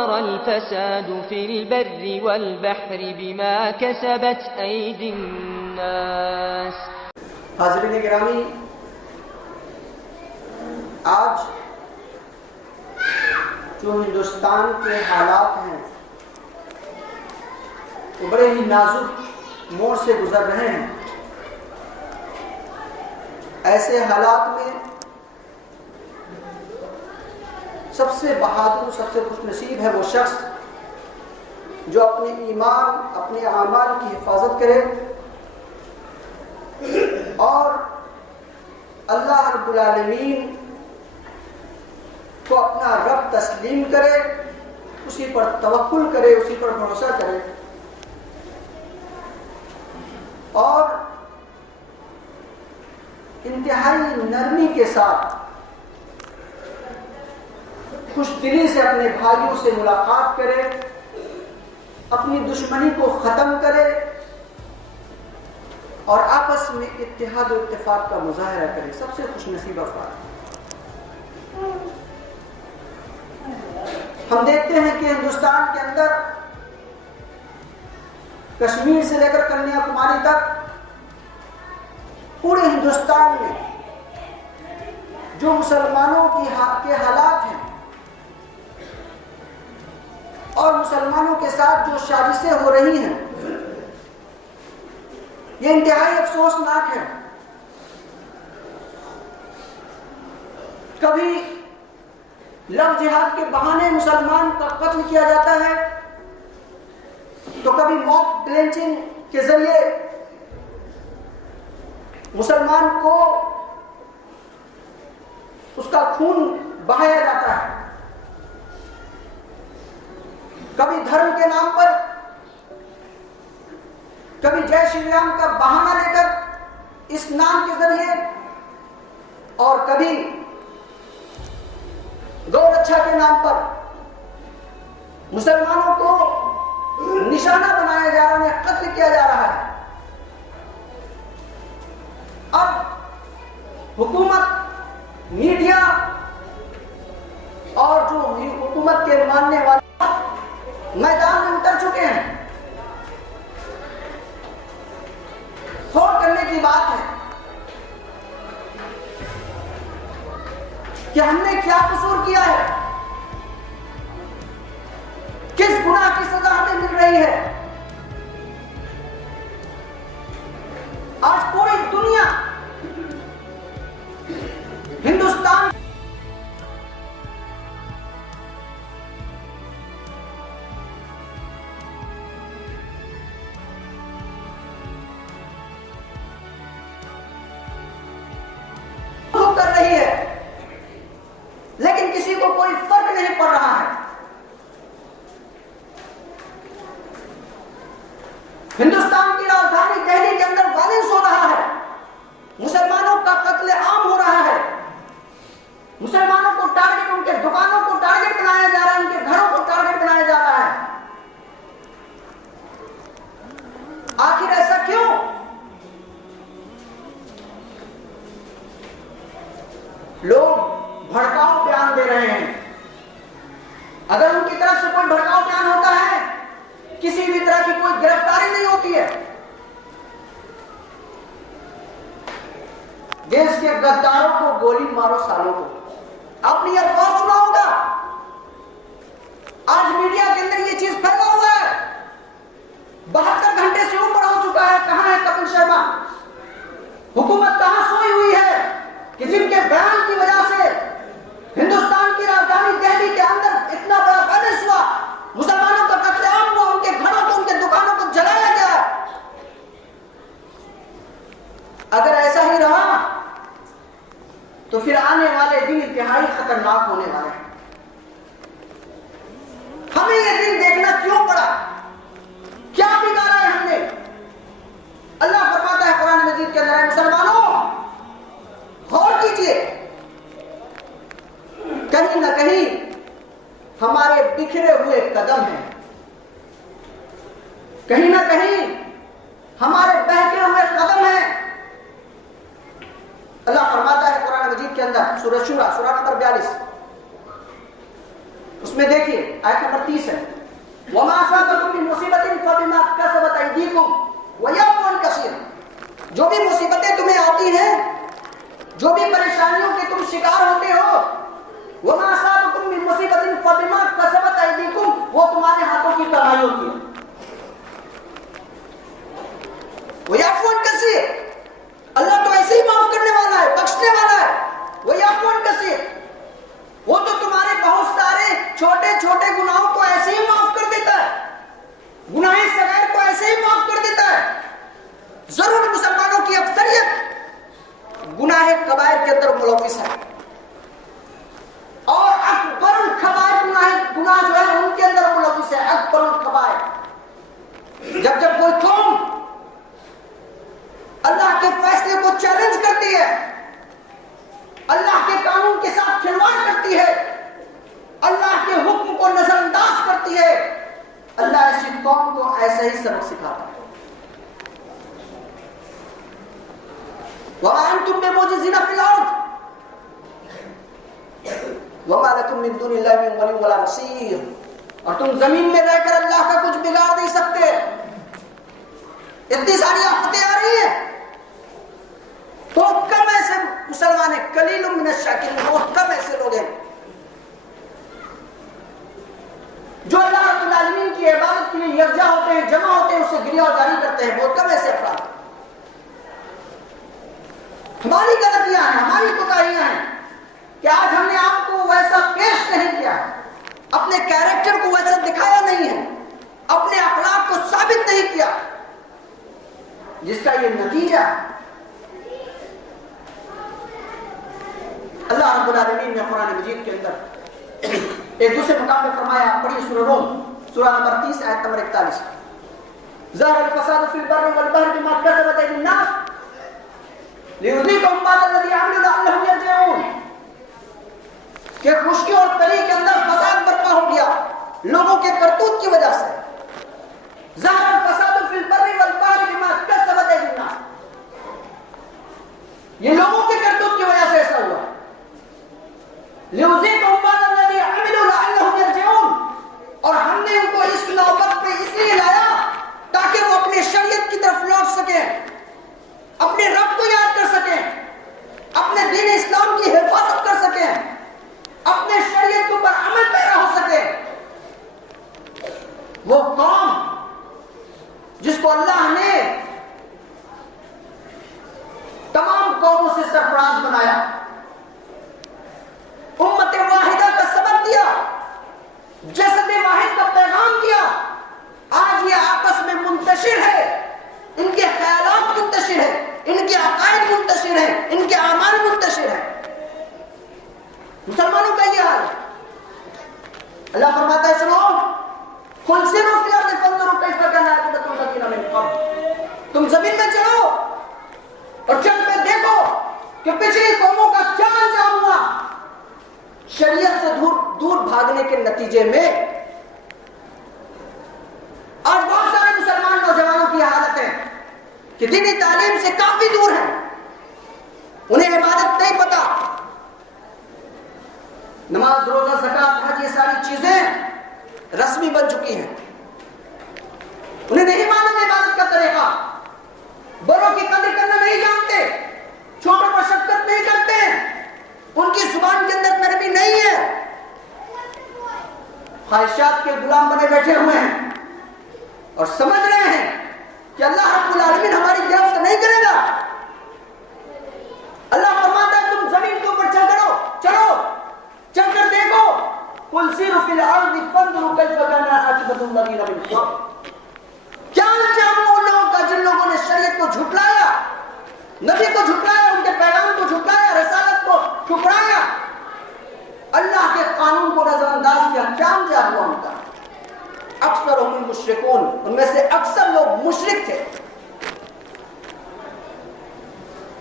الفساد في البر والبحر بما كسبت أيدي الناس. حاضرین گرامی، آج جو ہندوستان کے حالات ہیں وہ بڑے ہی نازک موڑ سے گزر رہے ہیں. ایسے حالات میں سب سے بہادر، سب سے خوش نصیب ہے وہ شخص جو اپنے ایمان، اپنے اعمال کی حفاظت کرے اور اللہ رب العالمین کو اپنا رب تسلیم کرے، اسی پر توکل کرے، اسی پر بھروسہ کرے اور انتہائی نرمی کے ساتھ خوش دلی سے اپنے بھائیوں سے ملاقات کرے، اپنی دشمنی کو ختم کرے اور آپس میں اتحاد و اتفاق کا مظاہرہ کرے. سب سے خوش نصیب افراد. ہم دیکھتے ہیں کہ ہندوستان کے اندر کشمیر سے لے کر کنیا کماری تک پورے ہندوستان میں جو مسلمانوں کے حالات ہیں اور مسلمانوں کے ساتھ جو سازشیں ہو رہی ہیں، یہ انتہائی افسوسناک ہے. کبھی لو جہاد کے بہانے مسلمان کا قتل کیا جاتا ہے تو کبھی موک لنچنگ کے ذریعے مسلمان کو اس کا خون بہایا جاتا ہے. کبھی دھرم کے نام پر، کبھی جے شری رام کا بہانہ لے کر اس نام کے ذریعے، اور کبھی گو رکشا کے نام پر مسلمانوں کو نشانہ بنایا جا رہا ہے، قتل کیا جا رہا ہے. اب حکومت، میڈیا اور جو حکومت کے ماننے والے میدان میں اتر چکے ہیں. غور کرنے کی بات ہے کہ ہم نے کیا قصور کیا ہے، کس گناہ کی سزا ہمیں مل رہی ہے. آج پوری دنیا ہندوستان کر رہی ہے، لیکن کسی کو کوئی فرق نہیں پڑ رہا ہے. ہندوستان کی راجدھانی دہلی کے اندر وائلنس ہو رہا ہے، مسلمانوں کا قتل عام ہو رہا ہے، مسلمانوں کو ٹارگٹ، ان کے دکانوں کو ٹارگٹ بنایا جا رہا ہے، ان کے گھروں کو ٹارگٹ بنایا جا رہا ہے. آخر ایسا کیوں؟ لوگ بھڑکاؤ بیان دے رہے ہیں. اگر ان کی طرف سے کوئی بھڑکاؤ بیان ہوتا ہے، کسی بھی طرح کی کوئی گرفتاری نہیں ہوتی ہے. دیش کے غداروں کو گولی مارو، سالوں کو. آپ نے یہ الفاظ سنا ہوگا. آج میڈیا کے اندر یہ چیز پھیلا ہوا ہے. 72 گھنٹے سے اوپر ہو چکا ہے. کہاں ہے کپل شرما؟ حکومت کہاں سوئی ہوئی ہے کہ جن کے بیان کی وجہ سے ہندوستان کی راجدھانی دہلی کے اندر اتنا بڑا وائلنس ہوا، مسلمانوں کا قتل عام ہوا، ان کے گھروں کو، ان کے دکانوں کو جلایا گیا. اگر ایسا ہی رہا تو پھر آنے والے دن انتہائی خطرناک ہونے والے ہیں. ہمیں یہ دن دیکھنا کیوں پڑا؟ کیا بگاڑا ہے ہم نے؟ اللہ فرماتا ہے قرآن مجید کے اندر، مسلمانوں غور کیجئے، کہیں نہ کہیں ہمارے بکھرے ہوئے قدم ہیں، کہیں نہ کہیں ہمارے بہکے ہوئے قدم ہیں. اللہ فرماتا ہے قرآن مجید کے اندر، سورہ شورى، سورہ نمبر 42، اس میں دیکھیے آیت نمبر 30 ہے وَمَا أَصَابَكُم مِّن مُّصِيبَةٍ فَبِمَا كَسَبَتْ أَيْدِيكُمْ وَيَعْفُو عَن كَثِيرٍ. جو بھی مصیبتیں تمہیں آتی ہیں، جو بھی پریشانیوں کے تم شکار ہوتے ہو، وَمَا أَصَابَكُم مِّن مُّصِيبَةٍ فَبِمَا كَسَبَتْ أَيْدِيكُمْ، وہ تمہارے ہاتھوں کی کمائی ہوتی ہے. وَيَعْفُو عَن كَثِيرٍ، اللہ تو ایسے ہی معاف کرنے والا ہے، بخشنے والا ہے. وَيَعْفُو عَن كَثِيرٍ، وہ تو تمہارے بہت سارے چھوٹے چھوٹے گناہوں کو ایسے ہی معاف کر دیتا ہے، گناہ صغیر کو ایسے ہی معاف کر دیتا ہے. ضرور مسلمانوں کی اکثریت گناہ کبائر کے اندر ملوث ہے، اور اکبر الکبائر گناہ جو ہے ان کے اندر ملوث ہے. اکبر الکبائر، جب کوئی قوم اللہ کے فیصلے کو چیلنج کرتی ہے، اللہ کے قانون کے ساتھ کھلواڑ کرتی ہے، اللہ کے حکم کو نظر انداز کرتی ہے، اللہ ایسی قوم کو ایسا ہی سبق سکھاتا ہے. وَمَا أَنْتُمْ بِمُعْجِزِينَ فِي الْأَرْضِ وَمَا لَكُم مِّن دُونِ اللَّهِ مِن وَلِيٍّ وَلَا نَصِيرٍ. اور تم زمین میں رہ کر اللہ کا کچھ بگاڑ نہیں سکتے. اتنی ساری آفتیں آ رہی ہیں، بہت کم ایسے مسلمان ہیں، قلیل من الشاکرین، بہت کم ایسے لوگ ہیں جو اللہ رب العالمین کی عبادت کے لیے یکجا ہوتے ہیں، جمع ہوتے ہیں، اسے گریہ جاری کرتے ہیں. بہت کم ایسے افراد. ہماری غلطیاں ہیں، ہماری کوتاہیاں ہیں کہ آج ہم نے آپ کو ویسا پیش نہیں کیا، اپنے کیریکٹر کو ویسا دکھایا نہیں ہے، اپنے اخلاق کو ثابت نہیں کیا، جس کا یہ نتیجہ اللہ رب العالمین نے قرآن مجید کے اندر ایک دوسرے مقام میں فرمایا. پڑھی سورہ روم، سورہ نمبر 30 آیت نمبر 41. ظہر الفساد فی البر والبحر بما کسبت ایدی الناس لیذیقہم بعض الذی عملوا لعلہم یرجعون. کہ خشکی اور تری کے اندر فساد برپا ہو گیا لوگوں کے کرتوت کی وجہ سے. ظہر الفساد فی البر والبحر بما کسبت ایدی الناس، یہ لوگوں کے کرتوت کی وجہ سے ایسا ہوا. لیذیقہم بعض الذی عملوا لعلہم یرجعون، اور ہم نے ان کو اس نوبت پہ اس لیے لایا تاکہ وہ اپنے شریعت کی طرف لوٹ سکیں، اپنے رب کو یاد کر سکیں، اپنے دین اسلام کی حفاظت کر سکیں، اپنے شریعت کے اوپر عمل پیرا ہو سکے. وہ قوم جس کو اللہ نے تمام قوموں سے سرفراز بنایا، امت واحدہ کا سبب دیا، جسد واحد کا پیغام دیا، آج یہ آپس میں منتشر ہے، ان کے خیالات منتشر ہیں، ان کے عقائد منتشر ہیں، ان کے اعمال منتشر ہیں. مسلمانوں کا یہ حال ہے. اللہ فرماتا ہے سنو، قُلْ سِیرُوا فِی الْأَرْضِ فَانظُرُوا کَیْفَ کَانَ عَاقِبَةُ الَّذِینَ مِن قَبْلُ. تم زمین میں چلو اور چل کر دیکھو کہ پچھلی قوموں کا کیا انجام ہوا. شریعت سے دور بھاگنے کے نتیجے میں آج بہت سارے مسلمان نوجوانوں کی حالت ہے کہ دینی تعلیم سے کافی دور ہیں، انہیں عبادت نہیں پتا. نماز، روزہ، زکوٰۃ، حج، یہ ساری چیزیں رسمی بن چکی ہیں، انہیں نہیں معلوم عبادت کا طریقہ، بڑوں کی قدر کرنا نہیں جانتے، چھوٹوں پر شفقت نہیں کرتے، ان کی زبان کے اندر نرمی نہیں ہے، خواہشات کے غلام بنے بیٹھے ہوئے ہیں اور سمجھ رہے ہیں کہ اللہ رب العالمین ہماری گرفت نہیں کرے گا. اللہ فرماتا ہے تم زمین کے اوپر چلو چل کر دیکھو. قُلْ سِیرُوا فِی الْأَرْضِ فَانظُرُوا کَیْفَ کَانَ عَاقِبَةُ الَّذِینَ مِن قَبْلُ. کیا انجام ہوا ان لوگوں کا جن لوگوں نے شریعت کو جھٹلایا، نبی کو جھٹلایا، ان کے پیغام کو جھٹلایا، رسالت کو ٹھکرایا، اللہ کے قانون کو نظر انداز کیا. کیا انجام ہوا ان کا؟ اکثرهم مشرکون، ان میں سے اکثر لوگ مشرک تھے،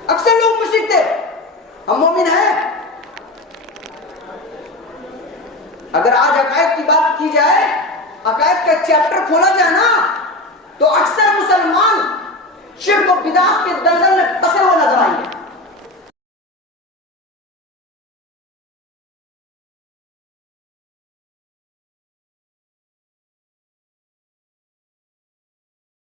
اکثر لوگ مشرک تھے. ہم مومن ہیں. اگر آج عقائد کی بات کی جائے، عقائد کا چیپٹر کھولا جائے نا، تو اکثر مسلمان شرک و بدعت کے دلدل میں پھنسے ہوئے نظر آئیں گے.